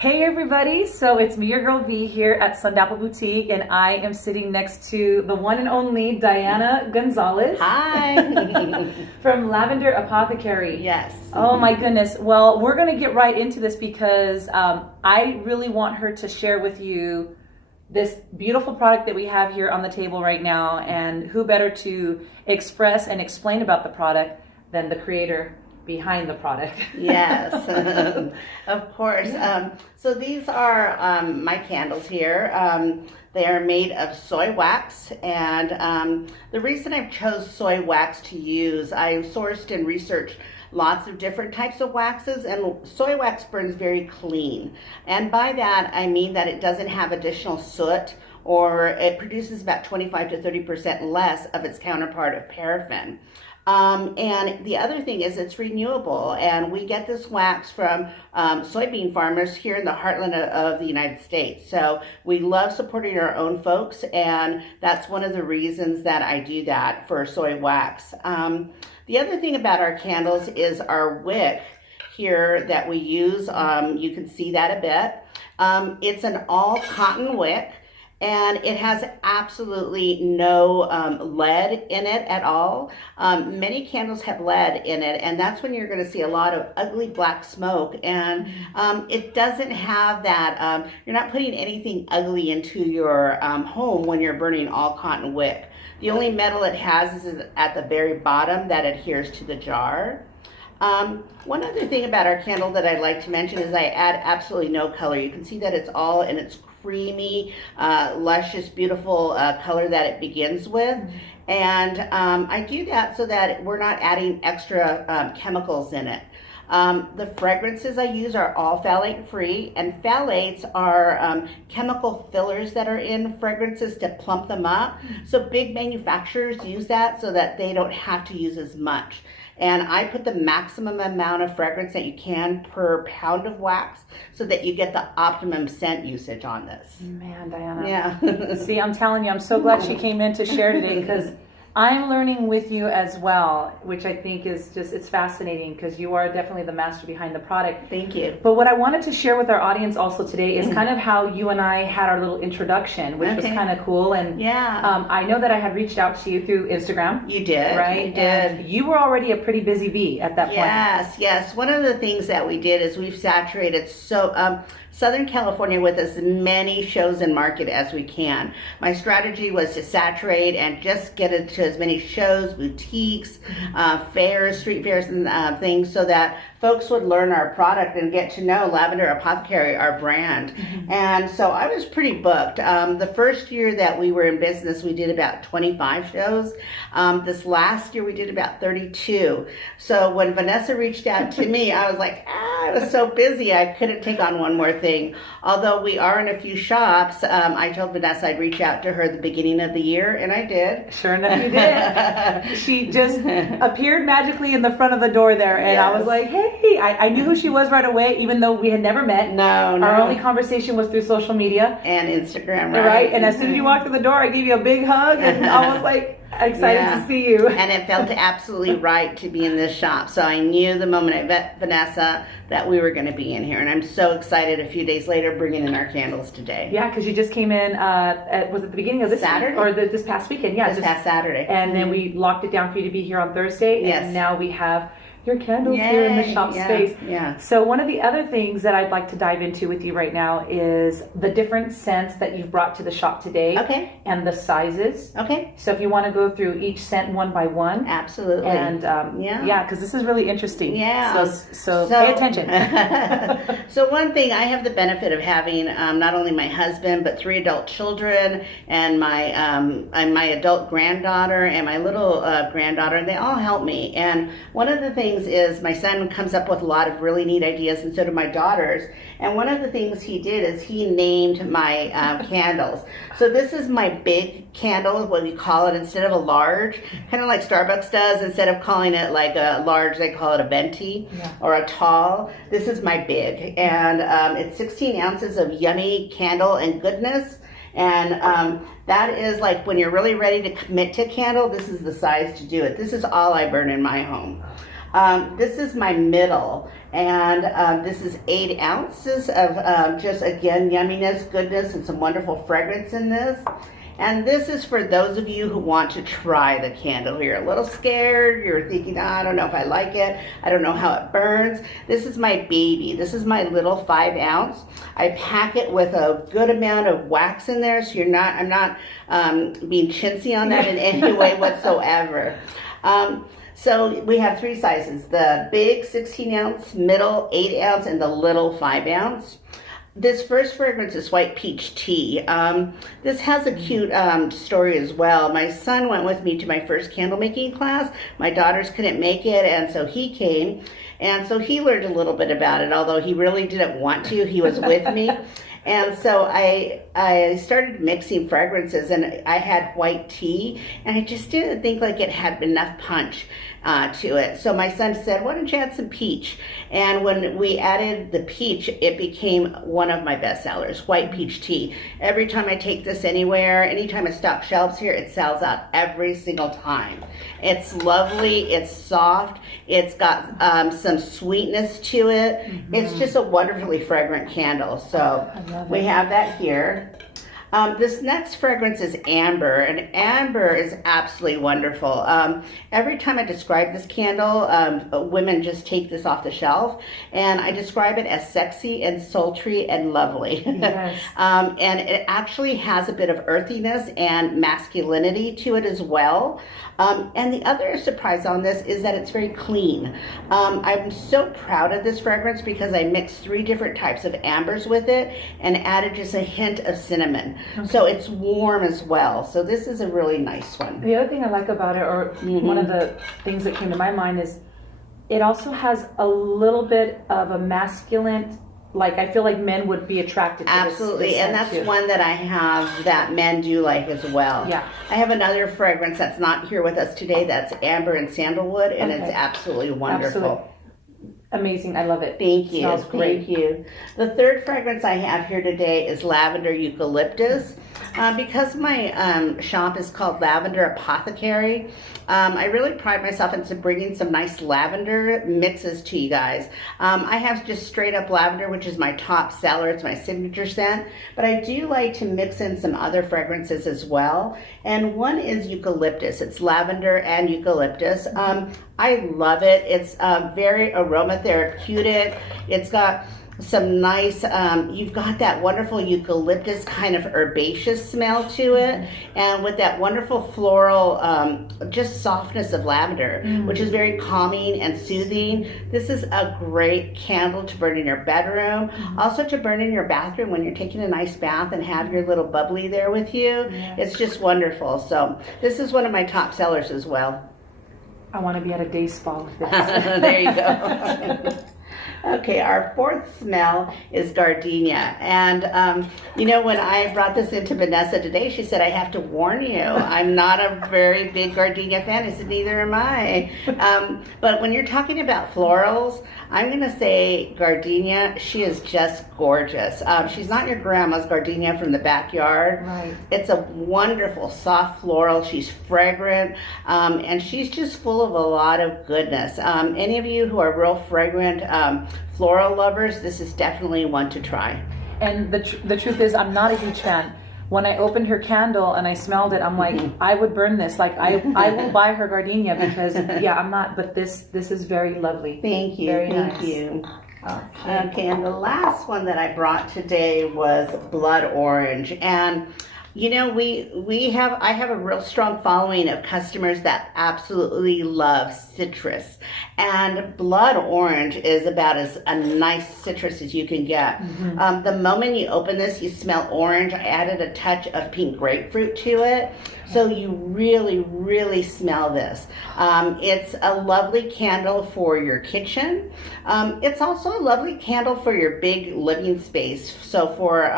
Hey everybody, so it's me, your girl V, here at Sundappled Boutique, and I am sitting next to the one and only Diana Gonzales. Hi. From Lavender Apothecary. Yes. Oh my goodness. Well, we're going to get right into this because I really want her to share with you this beautiful product that we have here on the table right now, and who better to express and explain about the product than the creator behind the product. Yes, of course. So these are my candles here. They are made of soy wax, and the reason I've chose soy wax to use, I sourced and researched lots of different types of waxes, and soy wax burns very clean. And by that, I mean that it doesn't have additional soot, or it produces about 25 to 30% less of its counterpart of paraffin. And the other thing is it's renewable, and we get this wax from soybean farmers here in the heartland of the United States. So we love supporting our own folks, and that's one of the reasons that I do that for soy wax. The other thing about our candles is our wick here that we use. You can see that a bit. It's an all cotton wick. And it has absolutely no lead in it at all. Many candles have lead in it, and that's when you're going to see a lot of ugly black smoke. And it doesn't have that, you're not putting anything ugly into your home when you're burning all cotton wick. The only metal it has is at the very bottom that adheres to the jar. One other thing about our candle that I'd like to mention is I add absolutely no color. You can see that it's all in its creamy, luscious, beautiful color that it begins with. And I do that so that we're not adding extra chemicals in it. The fragrances I use are all phthalate free, and phthalates are chemical fillers that are in fragrances to plump them up. So big manufacturers use that so that they don't have to use as much. And I put the maximum amount of fragrance that you can per pound of wax so that you get the optimum scent usage on this. Man, Diana. Yeah. See, I'm telling you, I'm so glad she came in to share today, because I'm learning with you as well, which I think is just, it's fascinating, because you are definitely the master behind the product. Thank you. But what I wanted to share with our audience also today is kind of how you and I had our little introduction, which was kind of cool. And yeah, I know that I had reached out to you through Instagram. You did. Right? You did. And you were already a pretty busy bee at that point. Yes. One of the things that we did is we've saturated Southern California with as many shows and market as we can. My strategy was to saturate and just get into as many shows, boutiques, fairs, street fairs, and things, so that folks would learn our product and get to know Lavender Apothecary, our brand. And so I was pretty booked. The first year that we were in business, we did about 25 shows. This last year, we did about 32. So when Vanessa reached out to me, I was like, I was so busy, I couldn't take on one more thing. Although we are in a few shops, I told Vanessa I'd reach out to her at the beginning of the year, and I did. Sure enough, you did. She just appeared magically in the front of the door there, and I was like, hey, I knew who she was right away, even though we had never met. No. Our only conversation was through social media. And Instagram, right? And as soon as you walked through the door, I gave you a big hug, and I was like, excited to see you. And it felt absolutely right to be in this shop. So I knew the moment I met Vanessa that we were going to be in here. And I'm so excited a few days later bringing in our candles today. Yeah, because you just came in, was it the beginning of this Saturday? Or this past weekend? Yeah, this past Saturday. And then we locked it down for you to be here on Thursday. Yes. And now we have your candles here in the shop space. Yeah. So one of the other things that I'd like to dive into with you right now is the different scents that you've brought to the shop today. Okay. And the sizes. Okay. So if you want to go through each scent one by one. Absolutely. And because this is really interesting. Yeah. So pay attention. So one thing, I have the benefit of having not only my husband but 3 adult children and my adult granddaughter and my little granddaughter, and they all help me. And one of the things is my son comes up with a lot of really neat ideas, and so do my daughters. And one of the things he did is he named my candles. So this is my big candle, what we call it, instead of a large, kind of like Starbucks does. Instead of calling it like a large, they call it a venti or a tall. This is my big, and it's 16 ounces of yummy candle and goodness. And that is like when you're really ready to commit to a candle, this is the size to do it. This is all I burn in my home. This is my middle, and this is 8 ounces of just, again, yumminess, goodness, and some wonderful fragrance in this. And this is for those of you who want to try the candle. You're a little scared. You're thinking, oh, I don't know if I like it. I don't know how it burns. This is my baby. This is my little 5 ounce. I pack it with a good amount of wax in there, so I'm not being chintzy on that in any way whatsoever. So we have 3 sizes: the big 16 ounce, middle 8 ounce, and the little 5 ounce. This first fragrance is White Peach Tea. This has a cute story as well. My son went with me to my first candle making class. My daughters couldn't make it, and so he came. And so he learned a little bit about it, although he really didn't want to. He was with me. And so I started mixing fragrances, and I had white tea, and I just didn't think like it had enough punch to it. So my son said, why don't you add some peach? And when we added the peach, it became one of my best sellers, White Peach Tea. Every time I take this anywhere, anytime I stock shelves here, it sells out every single time. It's lovely, it's soft, it's got some sweetness to it. Mm-hmm. It's just a wonderfully fragrant candle. So we have that here. This next fragrance is Amber, and Amber is absolutely wonderful. Every time I describe this candle, women just take this off the shelf, and I describe it as sexy and sultry and lovely. Yes. And it actually has a bit of earthiness and masculinity to it as well. And the other surprise on this is that it's very clean. I'm so proud of this fragrance because I mixed 3 different types of ambers with it and added just a hint of cinnamon. Okay. So it's warm as well. So this is a really nice one. The other thing I like about it, or one of the things that came to my mind, is it also has a little bit of a masculine, like I feel like men would be attracted to. Absolutely, this and that's too. one that I have that men do like as well. Yeah. I have another fragrance that's not here with us today. That's Amber and Sandalwood, and it's absolutely wonderful. Absolutely. Amazing, I love it. Thank you. Smells great. Thank you. The third fragrance I have here today is Lavender Eucalyptus. Because my shop is called Lavender Apothecary, I really pride myself into bringing some nice lavender mixes to you guys. I have just straight up lavender, which is my top seller. It's my signature scent. But I do like to mix in some other fragrances as well. And one is eucalyptus. It's lavender and eucalyptus. I love it. It's very aromatherapeutic. It's got some nice, you've got that wonderful eucalyptus kind of herbaceous smell to it, and with that wonderful floral, just softness of lavender, which is very calming and soothing. This is a great candle to burn in your bedroom, also to burn in your bathroom when you're taking a nice bath and have your little bubbly there with you. Yes. It's just wonderful. So this is one of my top sellers as well. I want to be at a day spa with this. There you go. Okay, our fourth smell is gardenia. And, you know, when I brought this into Vanessa today, she said, I have to warn you, I'm not a very big gardenia fan. I said, neither am I. But when you're talking about florals, I'm going to say gardenia, she is just gorgeous. She's not your grandma's gardenia from the backyard. Right. It's a wonderful soft floral. She's fragrant, and she's just full of a lot of goodness. Any of you who are real fragrant floral lovers, this is definitely one to try. And the truth is, I'm not a huge fan. When I opened her candle and I smelled it, I'm like, I would burn this. Like, I will buy her gardenia because, yeah, I'm not, but this is very lovely. Thank you. Very Thank nice. you. Okay, and the last one that I brought today was blood orange. And you know, I have a real strong following of customers that absolutely love citrus, and blood orange is about as a nice citrus as you can get. The moment you open this, you smell orange. I added a touch of pink grapefruit to it, so you really, really smell this. It's a lovely candle for your kitchen. It's also a lovely candle for your big living space. So for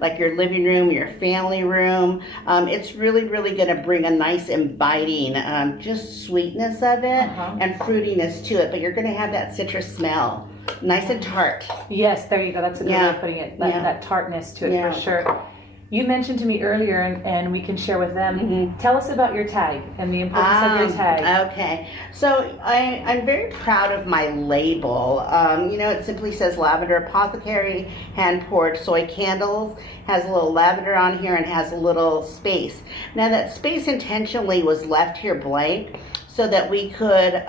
like your living room, your family room, it's really, really going to bring a nice inviting, just sweetness of it and fruitiness to it. But you're going to have that citrus smell, nice and tart. Yes, there you go. That's a good way of putting it. That tartness to it for sure. You mentioned to me earlier, and we can share with them. Mm-hmm. Tell us about your tag and the importance of your tag. Okay, so I'm very proud of my label. It simply says Lavender Apothecary hand poured soy candles. Has a little lavender on here and has a little space. Now that space intentionally was left here blank so that we could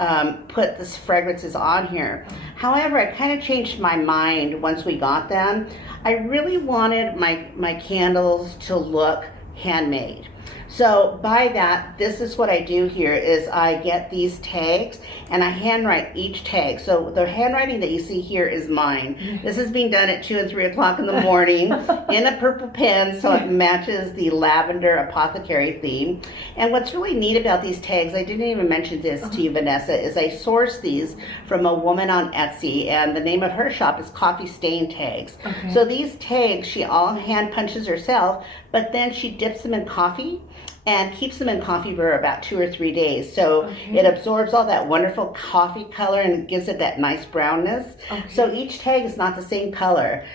put this fragrances on here. However, I kind of changed my mind once we got them. I really wanted my candles to look handmade. So by that, this is what I do here is I get these tags and I handwrite each tag. So the handwriting that you see here is mine. This is being done at 2 and 3 o'clock in the morning in a purple pen, so it matches the Lavender Apothecary theme. And what's really neat about these tags, I didn't even mention this to you, Vanessa, is I sourced these from a woman on Etsy, and the name of her shop is Coffee Stain Tags. Okay. So these tags, she all hand punches herself, but then she dips them in coffee and keeps them in coffee for about 2 or 3 days. So it absorbs all that wonderful coffee color and gives it that nice brownness. So each tag is not the same color.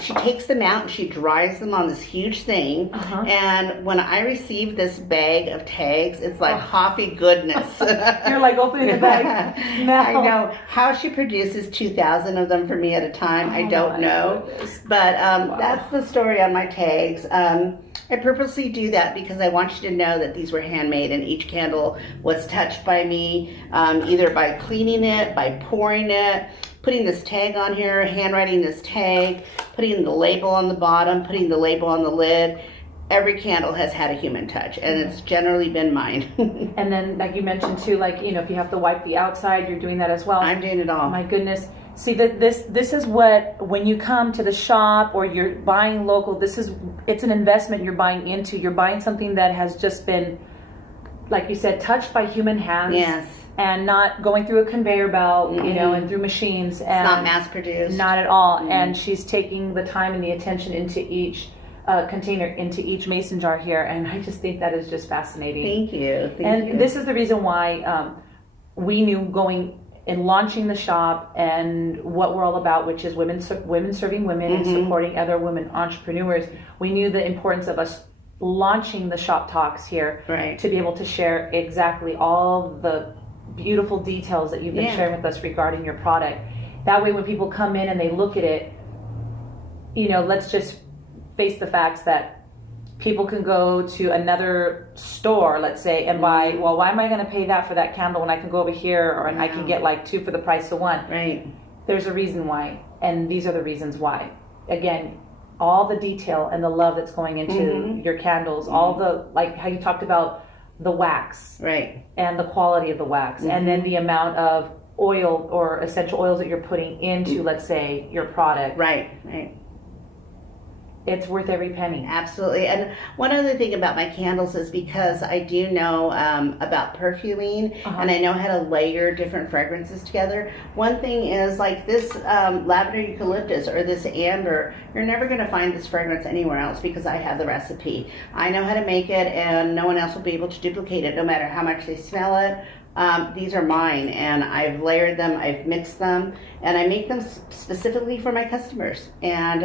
She takes them out and she dries them on this huge thing. And when I received this bag of tags, it's like coffee goodness. You're like opening the bag. Smell. I know. How she produces 2,000 of them for me at a time, I don't know. Goodness. But that's the story on my tags. I purposely do that because I want you to know that these were handmade and each candle was touched by me, either by cleaning it, by pouring it, putting this tag on here, handwriting this tag, putting the label on the bottom, putting the label on the lid. Every candle has had a human touch, and it's generally been mine. And then, like you mentioned too, like, if you have to wipe the outside, you're doing that as well. I'm doing it all. My goodness. See, this is what, when you come to the shop or you're buying local, it's an investment you're buying into. You're buying something that has just been, like you said, touched by human hands. Yes. And not going through a conveyor belt, and through machines. And it's not mass produced. Not at all. And she's taking the time and the attention into each container, into each mason jar here. And I just think that is just fascinating. Thank you. Thank you. This is the reason why we knew going and launching the shop and what we're all about, which is women serving women and supporting other women entrepreneurs. We knew the importance of us launching the shop talks here to be able to share exactly all the beautiful details that you've been sharing with us regarding your product. That way when people come in and they look at it, let's just face the facts that people can go to another store, let's say, and buy, well, why am I going to pay that for that candle when I can go over here and I can get like 2 for the price of 1? Right. There's a reason why, and these are the reasons why. Again, all the detail and the love that's going into your candles, all the, like how you talked about the wax, right, and the quality of the wax, and then the amount of oil or essential oils that you're putting into, let's say, your product. Right. It's worth every penny. Absolutely. And one other thing about my candles is because I do know about perfuming and I know how to layer different fragrances together. One thing is like this lavender eucalyptus or this amber, you're never going to find this fragrance anywhere else because I have the recipe. I know how to make it and no one else will be able to duplicate it no matter how much they smell it. These are mine and I've layered them, I've mixed them, and I make them specifically for my customers and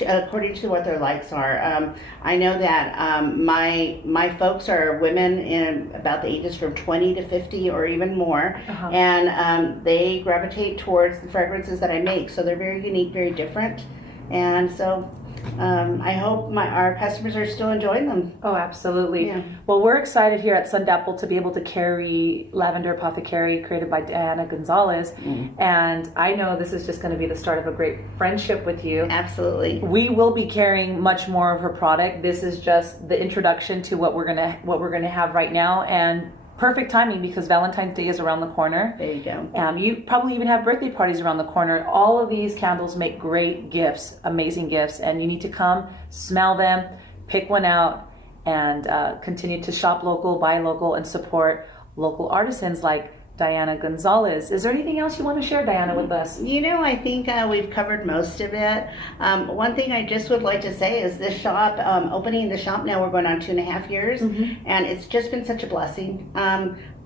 according to what their likes are. I know that my folks are women in about the ages from 20 to 50 or even more, and they gravitate towards the fragrances that I make. So they're very unique, very different, and so I hope our customers are still enjoying them. Oh, absolutely. Yeah. Well, we're excited here at Sundappled to be able to carry Lavender Apothecary, created by Diana Gonzales. And I know this is just going to be the start of a great friendship with you. Absolutely. We will be carrying much more of her product. This is just the introduction to what we're gonna have right now, and perfect timing because Valentine's Day is around the corner. There you go. You probably even have birthday parties around the corner. All of these candles make great gifts, amazing gifts, and you need to come, smell them, pick one out, and continue to shop local, buy local, and support local artisans like Diana Gonzales. Is there anything else you want to share, Diana, with us? I think we've covered most of it. One thing I just would like to say is this shop, opening the shop now, we're going on 2.5 years, and it's just been such a blessing.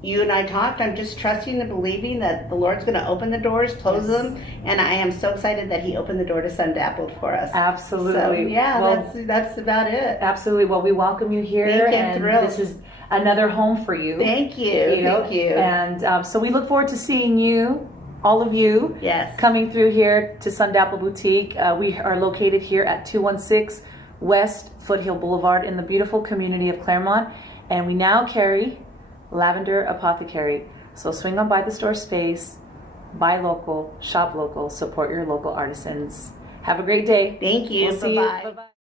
you and I talked, I'm just trusting and believing that the Lord's going to open the doors, close them, and I am so excited that He opened the door to Sundappled for us. Absolutely. So, yeah, Well, that's about it. absolutely. Well, we welcome you here, Thank you, I'm and thrilled. this is another home for you. Thank you. Thank you. And so we look forward to seeing you, all of you, Yes. coming through here to Sundappled Boutique. We are located here at 216 West Foothill Boulevard in the beautiful community of Claremont, and we now carry Lavender Apothecary. So swing on by the store space, buy local, shop local, support your local artisans. Have a great day. Thank you. We'll see you. Bye-bye. Bye-bye.